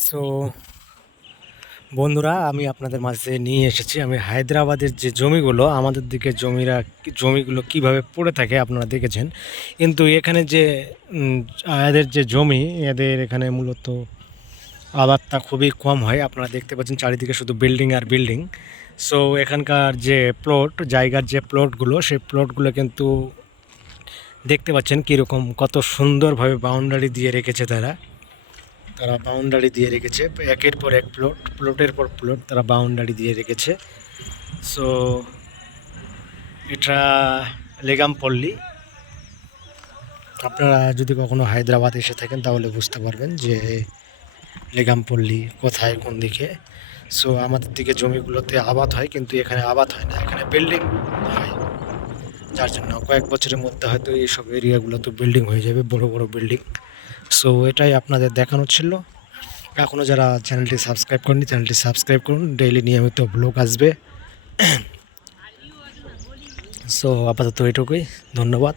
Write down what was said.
So বন্ধুরা, আমি আপনাদের মাঝে নিয়ে এসেছি। আমি হায়দ্রাবাদের যে জমিগুলো, আমাদের দিকে জমিরা জমিগুলো কীভাবে পড়ে থাকে আপনারা দেখেছেন। কিন্তু এখানে যে এদের যে জমি, এদের এখানে মূলত আবাদটা খুবই কম হয়। আপনারা দেখতে পাচ্ছেন চারিদিকে শুধু বিল্ডিং আর বিল্ডিং। সো এখানকার যে প্লট জায়গার যে প্লটগুলো সেই প্লটগুলো কিন্তু দেখতে পাচ্ছেন কীরকম, কত সুন্দরভাবে বাউন্ডারি দিয়ে রেখেছে তারা। তারা বাউন্ডারি দিয়ে রেখেছে। একের পর এক প্লট প্লটের পর প্লট তারা বাউন্ডারি দিয়ে রেখেছে। সো এটা লেগামপল্লী। আপনারা যদি কখনো হায়দ্রাবাদ এসে থাকেন, তাহলে বুঝতে পারবেন যে লেগামপল্লী কোথায়, কোন দিকে। সো আমাদের দিকে জমিগুলোতে আবাদ হয়, কিন্তু এখানে আবাদ হয় না। এখানে বিল্ডিং হয়। যার জন্য কয়েক বছরের মধ্যে হয়তো এইসব এরিয়াগুলোতে বিল্ডিং হয়ে যাবে, বড় বড় বিল্ডিং সো এটাই আপনাদের দেখানো ছিল। এখনও যারা চ্যানেলটি সাবস্ক্রাইব করেনি চ্যানেলটি সাবস্ক্রাইব করুন। ডেইলি নিয়মিত ব্লগ আসবে। সো আপাতত এটুকুই। ধন্যবাদ।